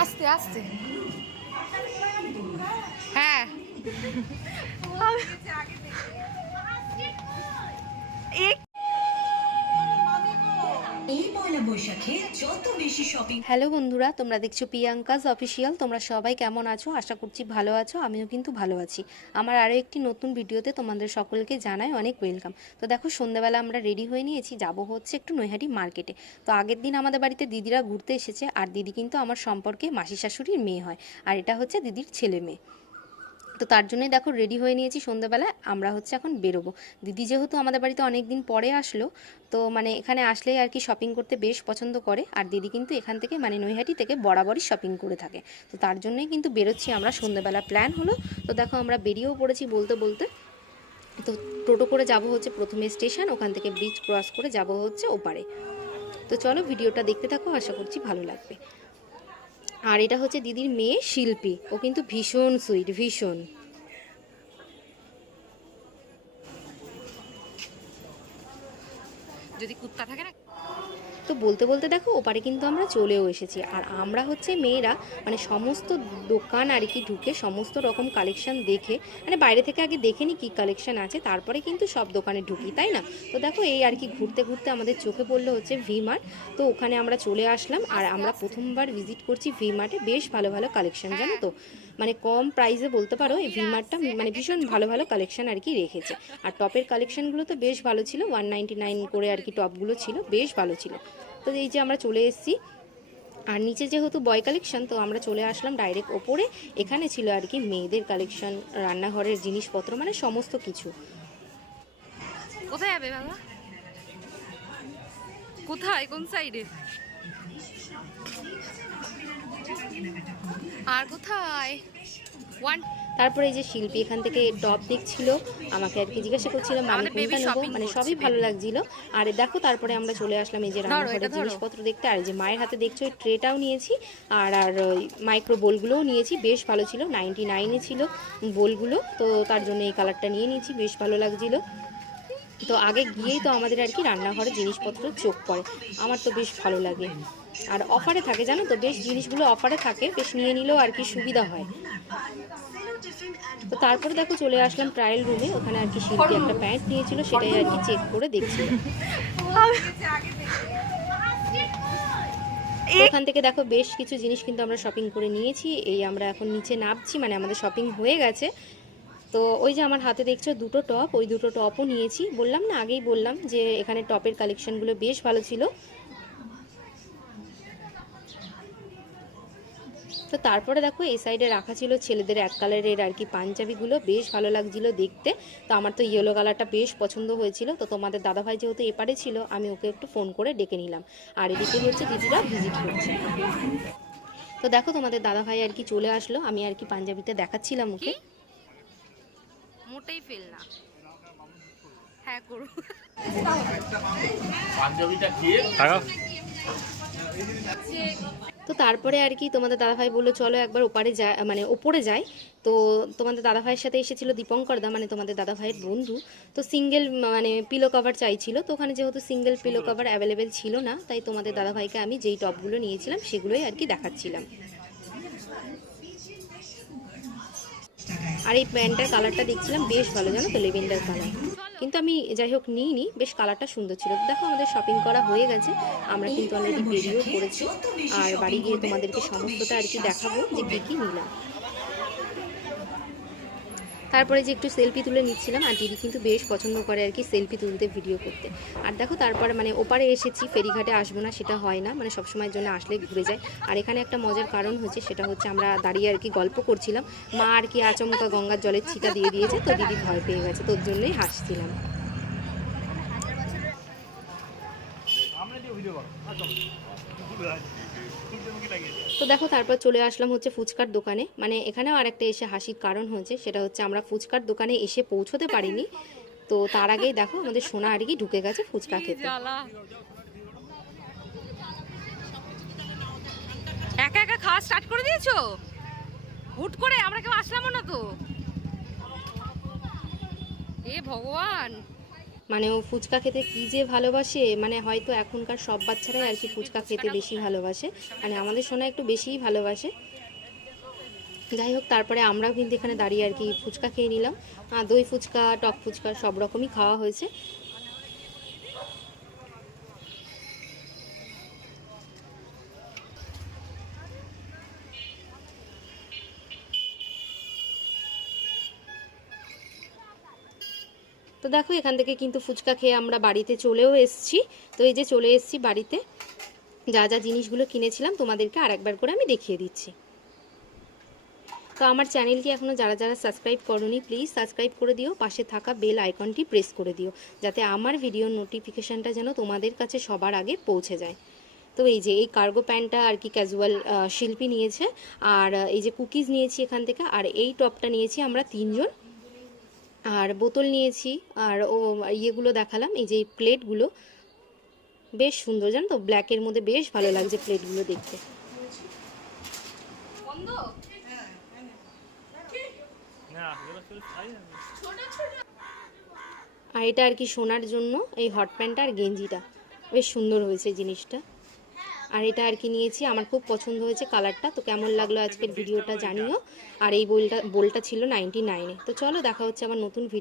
আস্তে আস্তে। হ্যাঁ। যত বেশি শপিং হ্যালো বন্ধুরা, তোমরা দেখছ প্রিয়াঙ্কাজ অফিসিয়াল তোমরা সবাই কেমন আছো? আশা করছি ভালো আছো, আমিও কিন্তু ভালো আছি। আমার আরও একটি নতুন ভিডিওতে তোমাদের সকলকে জানাই অনেক ওয়েলকাম তো দেখো, সন্ধ্যাবেলা আমরা রেডি হয়ে নিয়েছি, যাব হচ্ছে একটু নৈহাটি মার্কেটে তো আগের দিন আমাদের বাড়িতে দিদিরা ঘুরতে এসেছে, আর দিদি কিন্তু আমার সম্পর্কে মাসি শাশুড়ির মেয়ে হয়, আর এটা হচ্ছে দিদির ছেলে মেয়ে। তো তার জন্যই দেখো রেডি হয়ে নিয়েছি সন্ধ্যাবেলায়, আমরা হচ্ছে এখন বেরোবো। দিদি যেহেতু আমাদের বাড়িতে অনেক দিন পরে আসলো, তো মানে এখানে আসলেই আর কি শপিং করতে বেশ পছন্দ করে, আর দিদি কিন্তু এখান থেকে মানে নৈহাটি থেকে বরাবরই শপিং করে থাকে। তো তার জন্যই কিন্তু বেরোচ্ছি আমরা, সন্ধ্যাবেলা প্ল্যান হলো। তো দেখো আমরা বেরিয়েও পড়েছি বলতে বলতে। তো টোটো করে যাব হচ্ছে প্রথমে স্টেশন ওখান থেকে ব্রিজ ক্রস করে যাব হচ্ছে ওপারে। তো চলো ভিডিওটা দেখতে থাকো, আশা করছি ভালো লাগবে। আর এটা হচ্ছে দিদির মেয়ে শিল্পী। ও কিন্তু ভীষণ সুইট ভীষণ। যদি কুত্তা থাকে না? তো বলতে বলতে দেখো ওপারে কিন্তু আমরা চলেও এসেছি। আর আমরা হচ্ছে মেয়েরা মানে সমস্ত দোকান আর কি ঢুকে সমস্ত রকম কালেকশন দেখে মানে বাইরে থেকে আগে দেখে নি কী কালেকশন আছে, তারপরে কিন্তু সব দোকানে ঢুকি, তাই না? তো দেখো, এই আর কি ঘুরতে ঘুরতে আমাদের চোখে পড়ল হচ্ছে ভি মার্ট তো ওখানে আমরা চলে আসলাম, আর আমরা প্রথমবার ভিজিট করছি ভি মার্টে বেশ ভালো ভালো কালেকশন জানো তো? মানে কম প্রাইসে বলতে পারো এই ভি মার্টটা মানে ভীষণ ভালো ভালো কালেকশন আর কি রেখেছে। আর টপের কালেকশনগুলো তো বেশ ভালো ছিল ওয়ান নাইনটি নাইন করে আর কি টপগুলো ছিল বেশ ভালো ছিল। তো এই যে আমরা চলে এসেছি আর নিচে যেহেতু বয় কালেকশন তো আমরা চলে আসলাম ডাইরেক্ট ওপরে। এখানে ছিল আর কি মেয়েদের কালেকশন রান্নাঘরের জিনিসপত্র মানে সমস্ত কিছু। কোথায় যাবে বাবা? কোথায়? কোন সাইডে আর কোথায়? ওয়ান তারপরে এই যে শিল্পী এখান থেকে টপ দেখছিল আমাকে আর কি জিজ্ঞাসা করছিল আমি কোনটা নেব? মানে সবই ভালো লাগছিল। আর দেখো তারপরে আমরা চলে আসলাম এই যে রান্নাঘরের জিনিসপত্র দেখতে। আর যে মায়ের হাতে দেখছ ওই ট্রেটাও নিয়েছি। আর আর ওই মাইক্রো বোলগুলোও নিয়েছি বেশ ভালো ছিল। নাইনটি নাইনে ছিল বোলগুলো তো তার জন্য এই কালারটা নিয়ে নিয়েছি বেশ ভালো লাগছিল। তো আগে গিয়েই তো আমাদের আর কি রান্নাঘরের জিনিসপত্র চোখ পড়ে। আমার তো বেশ ভালো লাগে। আর অফারে থাকে, জানো তো, বেশ জিনিসগুলো অফারে থাকে, বেশ নিয়ে নিলেও আর কি সুবিধা হয়। তো তারপরে দেখো, চলে আসলাম ট্রায়াল রুমে ওখানে আর কি শিল্পী একটা প্যান্ট নিয়েছিল, সেটাই আর কি চেক করে দেখছিল তো ওখান থেকে দেখো, বেশ কিছু জিনিস কিন্তু আমরা শপিং করে নিয়েছি, এই আমরা এখন নিচে নামছি মানে আমাদের শপিং হয়ে গেছে। তো ওই যে আমার হাতে দেখছ, দুটো টপ ওই দুটো টপও নিয়েছি। বললাম না, আগেই বললাম যে এখানে টপের কালেকশনগুলো বেশ ভালো ছিল। তো তারপরে দেখো এই সাইডে রাখা ছিল ছেলেদের এক কালারের আর কি পাঞ্জাবিগুলো। বেশ ভালো লাগছিল দেখতে। তো আমার তো ইয়েলো কালারটা বেশ পছন্দ হয়েছিল। তো তোমাদের দাদাভাই যেহেতু এপারে ছিল আমি ওকে একটু ফোন করে ডেকে নিলাম। আর এদিকে হচ্ছে দিদিরা ভিজিট করছে। তো দেখো তোমাদের দাদাভাই আর কি চলে আসলো। আমি আর কি পাঞ্জাবিটা দেখাচ্ছিলাম ওকে। মোটেই ফেল না। হ্যাঁ করু। পাঞ্জাবিটা খেয়ে তো তারপরে আর কি তোমাদের দাদাভাই বলল, চলো একবার ওপারে যা মানে ওপরে যাই। তো তোমাদের দাদাভাইয়ের সাথে এসেছিল দীপঙ্কর দা মানে তোমাদের দাদাভাইয়ের বন্ধু। তো সিঙ্গেল মানে পিলো কভার চাইছিল। তো ওখানে যেহেতু সিঙ্গেল পিলো কভার অ্যাভেলেবেল ছিল না, তাই তোমাদের দাদাভাইকে আমি যেই টপগুলো নিয়েছিলাম সেগুলোই আর কি দেখাচ্ছিলাম। আর এই প্যান্টটার কালারটা দেখছিলাম, বেশ ভালো জানো তো, লেভেন্ডার কালার কিন্তু আমি যাই হোক নিইনি, বেশ কালারটা সুন্দর ছিল। দেখো আমাদের শপিং করা হয়ে গেছে, আমরা কিন্তু অলরেডি বেরিয়েও করেছি। আর বাড়ি গিয়ে তোমাদেরকে সমস্তটা আর কি দেখাবো যে কী কী নিলাম। তারপরে যে একটু সেলফি তুলে নিচ্ছিলাম, আর দিদি কিন্তু বেশ পছন্দ করে আর কি সেলফি তুলতে ভিডিও করতে। আর দেখো তারপরে মানে ওপারে এসেছি, ফেরিঘাটে আসব না সেটা হয় না মানে সবসময়ের জন্য আসলে ঘুরে যায় আর এখানে একটা মজার কারণ হচ্ছে, সেটা হচ্ছে আমরা দাঁড়িয়ে আর কি গল্প করছিলাম। মা আর কি আচমকা গঙ্গার জলের ছিটা দিয়ে দিয়েছে, তো দিদি ভয় পেয়ে গেছে, তোর জন্যই হাসছিলাম। তো দেখো তারপর চলে আসলাম হচ্ছে ফুচকার দোকানে। মানে এখানেও আরেকটা এসে হাসির কারণ হচ্ছে সেটা হচ্ছে আমরা ফুচকার দোকানে এসে পৌঁছতে পারিনি। তো তার আগেই দেখো আমাদের সোনা আর কি ঢুকে গেছে ফুচকা খেতে। একা একা খাওয়া স্টার্ট করে দিয়েছ? হুট করে আমরা কেউ আসলামও না তো। এ ভগবান। মানে ও ফুচকা খেতে কী যে ভালোবাসে মানে হয়তো এখনকার সব বাচ্চারাই আর কি ফুচকা খেতে বেশি ভালোবাসে। মানে আমাদের সোনা একটু বেশিই ভালোবাসে। যাই হোক, তারপরে আমরাও কিন্তু এখানে দাঁড়িয়ে আর কি ফুচকা খেয়ে নিলাম। দই ফুচকা, টক ফুচকা সব রকমই খাওয়া হয়েছে। তো দেখো, এখান থেকে কিন্তু ফুচকা খেয়ে আমরা বাড়িতে চলেও এসেছি। তো এই যে চলে এসেছি বাড়িতে, যা যা জিনিসগুলো কিনেছিলাম তোমাদেরকে আরেকবার করে আমি দেখিয়ে দিচ্ছি। তো আমার চ্যানেলটি এখনও যারা যারা সাবস্ক্রাইব করনি, প্লিজ সাবস্ক্রাইব করে দিও, পাশে থাকা বেল আইকনটি প্রেস করে দিও, যাতে আমার ভিডিওর নোটিফিকেশানটা যেন তোমাদের কাছে সবার আগে পৌঁছে যায়। তো এই যে, এই কার্গো প্যান্টটা আর কি ক্যাজুয়াল শিল্পী নিয়েছে, আর এই যে কুকিজ নিয়েছি এখান থেকে, আর এই টপটা নিয়েছি আমরা তিনজন। আর বোতল নিয়েছি আর ও ইয়েগুলো দেখালাম এই যে এই প্লেটগুলো। বেশ সুন্দর জানো তো? ব্ল্যাকের মধ্যে বেশ ভালো লাগছে প্লেটগুলো দেখতে। আর এটা আর কি শোনার জন্য এই হট প্যান্টটা আর গেঞ্জিটা। বেশ সুন্দর হয়েছে জিনিসটা। আর এটা আর কি নিয়েছি। আমার খুব পছন্দ হয়েছে কালারটা। তো কেমন লাগল আজকের ভিডিওটা জানিও। আর এই বোলটা বোলটা ছিল নাইনটি নাইনে তো চলো দেখা হচ্ছে আমার নতুন